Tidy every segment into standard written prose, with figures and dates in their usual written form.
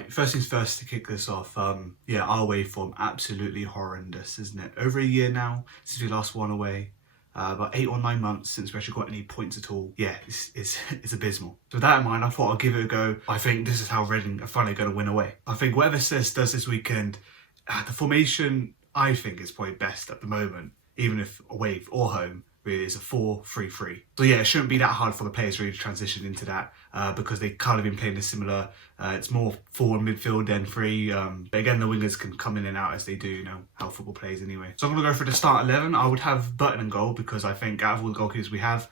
Right, first things first to kick this off, yeah, our away form absolutely horrendous, isn't it? Over a year now since we last won away, about 8 or 9 months since we actually got any points at all. Yeah, it's abysmal. So with that in mind, I thought I'd give it a go. I think this is how Reading are finally going to win away. I think whatever Sis does this weekend, the formation I think is probably best at the moment, even if away or home. Really is a 4-3-3. So yeah, it shouldn't be that hard for the players really to transition into that because they kind of been playing a similar, it's more forward midfield than free. But again, the wingers can come in and out as they do, you know, how football plays anyway. So I'm going to go for the start 11. I would have Button in goal because I think out of all the goalkeepers we have,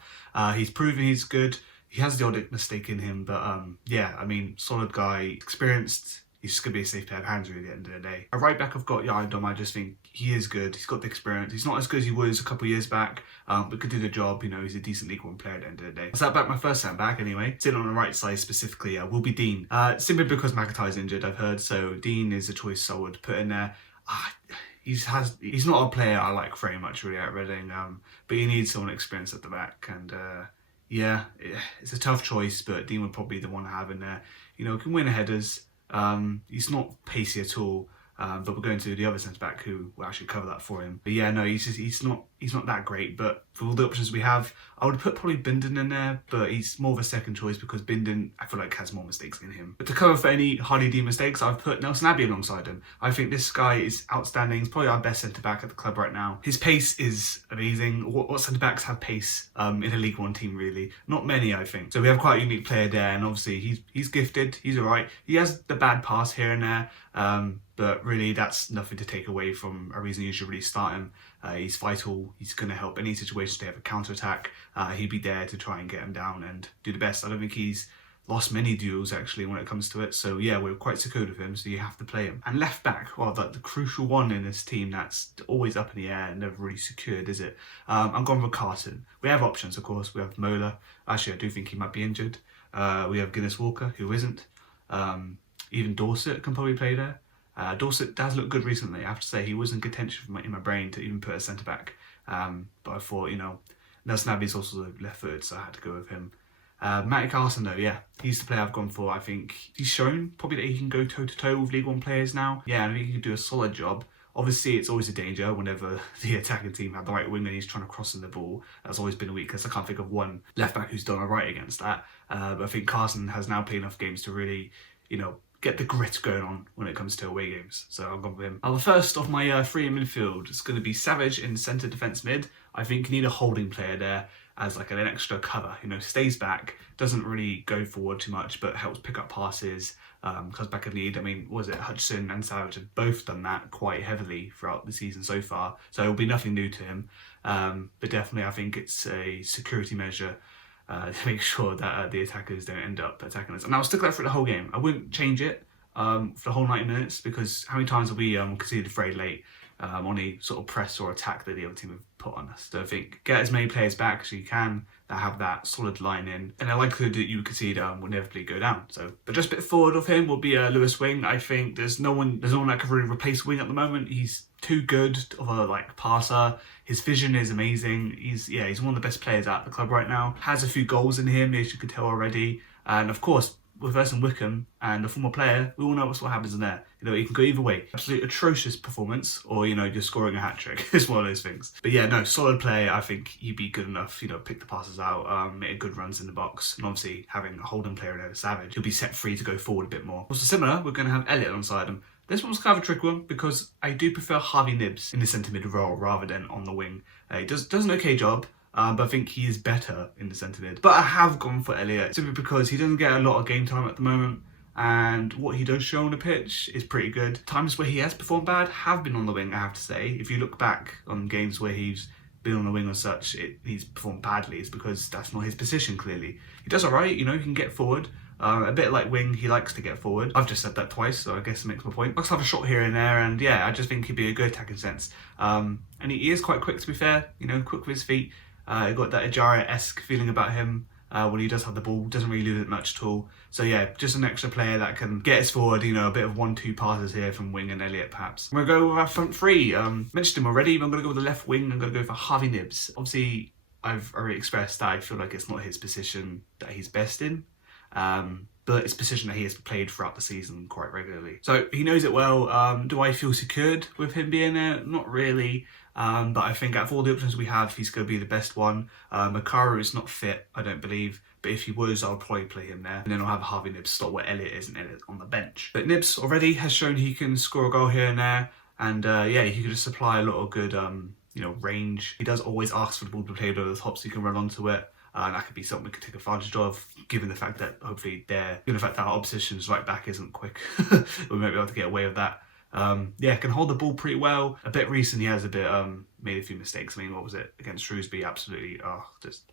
he's proven he's good. He has the odd mistake in him, but yeah, I mean, solid guy, experienced. He's just going to be a safe pair of hands really at the end of the day. At right back, I've got Dom. I just think he is good. He's got the experience. He's not as good as he was a couple of years back, but could do the job. You know, he's a decent League One player at the end of the day. So that back my first centre back anyway. Sitting on the right side specifically will be Dean. Simply because McIntyre's injured, I've heard. So Dean is a choice I would put in there. He's not a player I like very much really at Reading, but he needs someone experienced at the back. And yeah, it's a tough choice, but Dean would probably be the one to have in there. You know, can win headers. He's not pacey at all, but we're going to the other centre back who will actually cover that for him. But yeah, no, he's not that great. But for all the options we have, I would put probably Bindon in there, but he's more of a second choice because Bindon, I feel like, has more mistakes in him. But to cover for any Hardy D mistakes, I've put Nelson Abbey alongside him. I think this guy is outstanding. He's probably our best centre back at the club right now. His pace is amazing. What centre backs have pace in a League One team really? Not many, I think. So we have quite a unique player there, and obviously he's gifted. He's alright. He has the bad pass here and there. But really that's nothing to take away from a reason you should really start him. He's vital. He's going to help any situation they have a counter-attack. He'd be there to try and get him down and do the best. I don't think he's lost many duels actually when it comes to it. So yeah, we're quite secured with him, so you have to play him. And left back, well, the crucial one in this team that's always up in the air and never really secured, is it? I'm going with Carson. We have options, of course. We have Mola. Actually, I do think he might be injured. We have Guinness Walker, who isn't. Even Dorset can probably play there. Dorset does look good recently. I have to say he was in contention in my brain to even put a centre back. But I thought, you know, Nelson Abbey's also left footed, so I had to go with him. Matty Carson though, yeah, he's the player I've gone for. I think he's shown probably that he can go toe to toe with League One players now. Yeah, I think he can do a solid job. Obviously, it's always a danger whenever the attacking team have the right wing and he's trying to cross in the ball. That's always been a weakness. I can't think of one left back who's done alright against that. But I think Carson has now played enough games to really, you know, get the grit going on when it comes to away games. So I'll go with him. The first of my three in midfield is going to be Savage in centre defence mid. I think you need a holding player there as like an extra cover, you know, stays back, doesn't really go forward too much, but helps pick up passes, comes back in lead. I mean, was it Hudson and Savage have both done that quite heavily throughout the season so far, so it'll be nothing new to him. But definitely I think it's a security measure to make sure that the attackers don't end up attacking us. And I'll stick that for the whole game. I wouldn't change it for the whole 90 minutes because how many times have we conceded very late on a sort of press or attack that the other team have put on us? So I think get as many players back as you can that have that solid line in, and the likelihood that you concede will inevitably go down. So, but just a bit forward of him will be Lewis Wing. I think there's no one that can really replace Wing at the moment. He's too good of a passer. His vision is amazing. He's one of the best players at the club right now. Has a few goals in him, as you could tell already. And of course, with Verson Wickham and a former player, we all know what happens in there. You know, it can go either way. Absolutely atrocious performance, or, you know, just scoring a hat-trick. It's one of those things. But yeah, no, solid play. I think he'd be good enough, you know, pick the passes out, make good runs in the box. And obviously, having a holding player there, Savage, he'll be set free to go forward a bit more. Also similar, we're going to have Elliott alongside him. This one was kind of a tricky one because I do prefer Harvey Nibbs in the centre mid role rather than on the wing. He does an okay job. But I think he is better in the centre mid. But I have gone for Elliott simply because he doesn't get a lot of game time at the moment, and what he does show on the pitch is pretty good. Times where he has performed bad have been on the wing, I have to say. If you look back on games where he's been on the wing or such, he's performed badly. It's because that's not his position, clearly. He does alright, you know, he can get forward. A bit like Wing, he likes to get forward. I've just said that twice, so I guess it makes my point. Likes to have a shot here and there, and yeah, I just think he'd be a good attacking sense. And he is quite quick, to be fair, you know, quick with his feet. He got that Ejara-esque feeling about him when he does have the ball, doesn't really lose it much at all. So yeah, just an extra player that can get us forward, you know, a bit of 1-2 passes here from Wing and Elliott perhaps. I'm going to go with our front three. Mentioned him already, but I'm going to go with the left wing. I'm going to go for Harvey Nibbs. Obviously, I've already expressed that I feel like it's not his position that he's best in. but it's a position that he has played throughout the season quite regularly. So he knows it well. Do I feel secured with him being there? Not really. But I think out of all the options we have, he's going to be the best one. Makaru is not fit, I don't believe. But if he was, I'll probably play him there. And then I'll have Harvey Nibbs slot where Elliott is, and Elliott on the bench. But Nibbs already has shown he can score a goal here and there. And yeah, he can just supply a lot of good range. He does always ask for the ball to be played over the top so he can run onto it. And that could be something we could take advantage of, given the fact that hopefully given the fact that our opposition's right back isn't quick. We might be able to get away with that. Yeah, can hold the ball pretty well. A bit recent, he has a bit made a few mistakes. I mean, what was it against Shrewsbury? Absolutely, just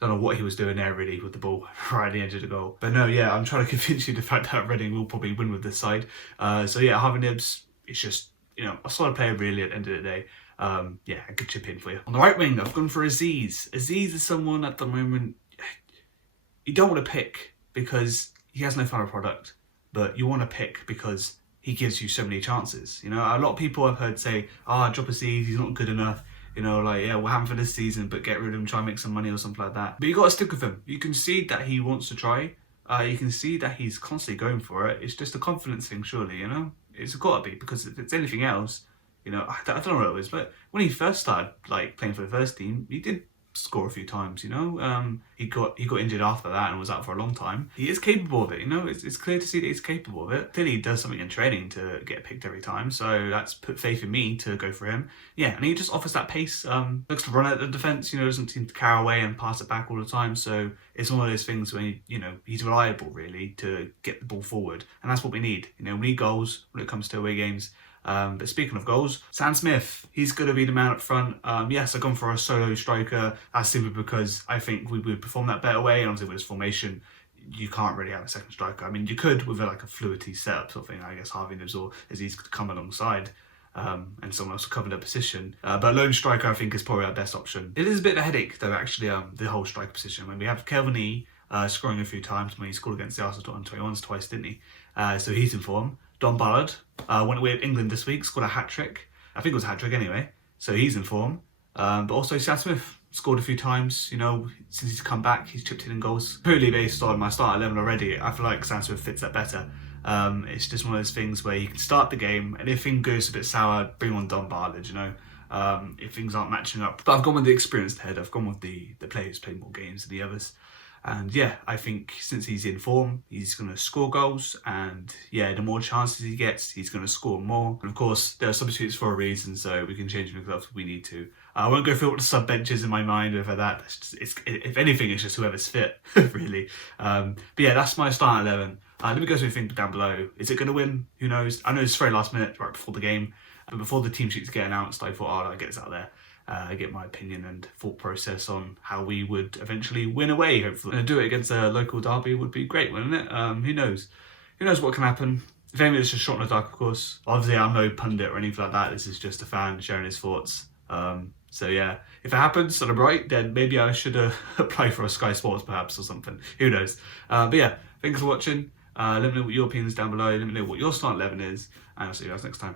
don't know what he was doing there really with the ball right at the edge of the goal. But no, yeah, I'm trying to convince you the fact that Reading will probably win with this side. So yeah, Harvey Nibbs, it's just a solid player really at the end of the day. Yeah, a good chip in for you. On the right wing, I've gone for Aziz. Aziz is someone at the moment you don't want to pick because he has no final product, but you want to pick because he gives you so many chances. A lot of people I've heard say, drop Aziz, he's not good enough. Yeah, we'll have him for this season, but get rid of him, try and make some money or something like that. But you got to stick with him. You can see that he wants to try. You can see that he's constantly going for it. It's just a confidence thing, surely, It's got to be, because if it's anything else, I don't know what it was, but when he first started playing for the first team, he did score a few times. He got injured after that and was out for a long time. He is capable of it. It's clear to see that he's capable of it. Clearly, he does something in training to get picked every time, so that's put faith in me to go for him. Yeah, and he just offers that pace. Looks to run at the defence. Doesn't seem to carry away and pass it back all the time. So it's one of those things where he's reliable really to get the ball forward, and that's what we need. We need goals when it comes to away games. But speaking of goals, Sam Smith, he's going to be the man up front. Yes, I've gone for a solo striker. That's simply because I think we would perform that better way. And obviously with this formation, you can't really have a second striker. I mean, you could with a fluidity setup sort of thing. I guess Harvey Nibbs or Aziz could come alongside and someone else could cover the position. But lone striker, I think, is probably our best option. It is a bit of a headache, though, actually, the whole striker position. When we have Kelvin E scoring a few times when he scored against the Arsenal under-21s twice, didn't he? So he's in form. Don Ballard went away with England this week, scored a hat-trick. I think it was a hat-trick anyway, so he's in form. But also Sam Smith scored a few times, since he's come back, he's chipped in goals. Purely based on my start 11 already, I feel like Sam Smith fits that better. It's just one of those things where you can start the game, and if things goes a bit sour, bring on Don Ballard, if things aren't matching up. But I've gone with the experienced head, I've gone with the player who's played more games than the others. And yeah, I think since he's in form, he's going to score goals. And yeah, the more chances he gets, he's going to score more. And of course, there are substitutes for a reason, so we can change them if we need to. I won't go through what the sub bench is in my mind over that. If anything, it's just whoever's fit, really. But yeah, that's my starting 11. Let me go through anything down below. Is it going to win? Who knows? I know it's very last minute, right before the game. But before the team sheets get announced, I thought, I'll get this out there. Get my opinion and thought process on how we would eventually win away, hopefully. And to do it against a local derby would be great, wouldn't it? Who knows? Who knows what can happen? If anything, it's just shot in the dark, of course. Obviously, I'm no pundit or anything like that. This is just a fan sharing his thoughts. So yeah, if it happens and I'm right, then maybe I should apply for a Sky Sports perhaps or something. Who knows? But yeah, thanks for watching. Let me know what your opinions down below. Let me know what your start 11 is. And I'll see you guys next time.